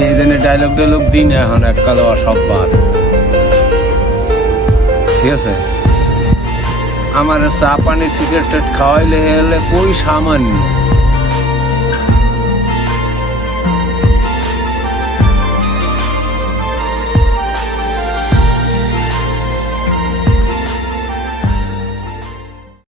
Dialogue dialogue দিন এখন এককালে সব বাদ ঠিক আছে? আমার চা, পানি সিগারেট খাওয়াইলে হলে কই সামান্য?